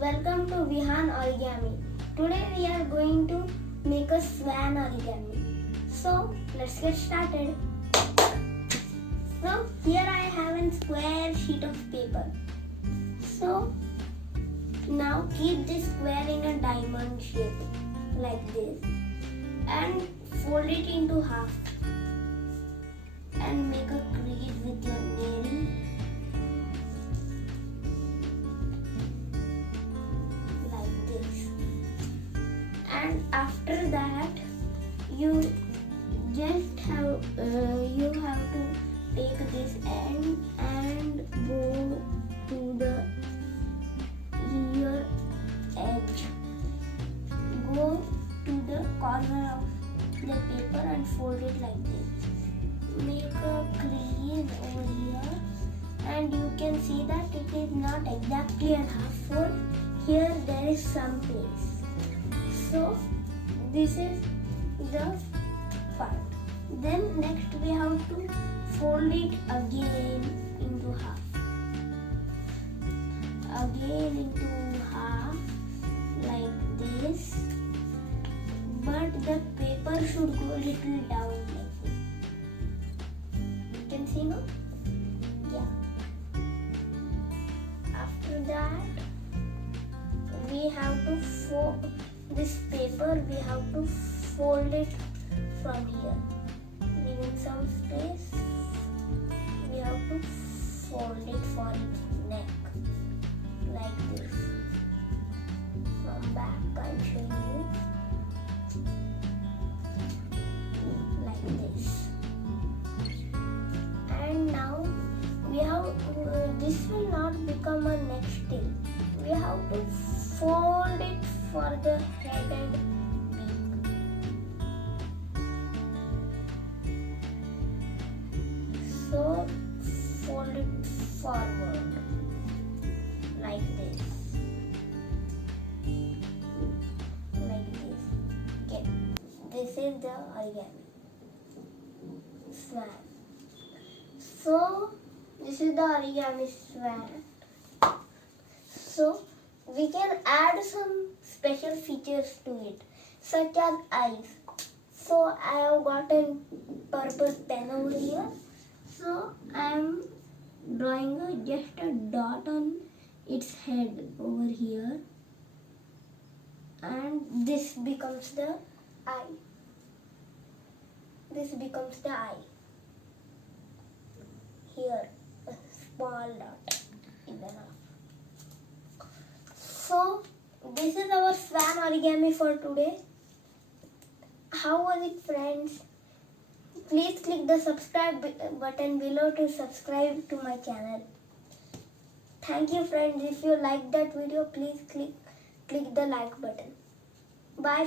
Welcome to Vihaan Origami. Today we are going to make a swan origami. So let's get started. So here I have a square sheet of paper. So now keep this square in a diamond shape like this and fold it into half and make a crease with your nail like this. And after that you just have to take this end and go to the ear edge. Go to the corner of the paper and fold it like this. Make a crease over here and you can see that it is not exactly a half fold. Here there is some place. So this is the part. Then next we have to fold it again into half. Again into half like this. But the paper should go a little down like this. You can see now? Yeah. After that we have to fold this paper, we have to fold it from here. Leaving some space, we have to fold it for its neck like this. From back I'll show you like this. And now we have this will not become a neck still. We have to fold it for the head and beak. So fold it forward like this. Like this. Okay. This is the origami swan. So this is the origami swan. So we can add some special features to it, such as eyes. So I have got a purple pen over here. So I am drawing just a dot on its head over here, and this becomes the eye. This becomes the eye. Here, a small dot is enough. So this is our swan origami for today. How was it, friends? Please click the subscribe button below to subscribe to my channel. Thank you, friends. If you like that video, please click the like button. Bye.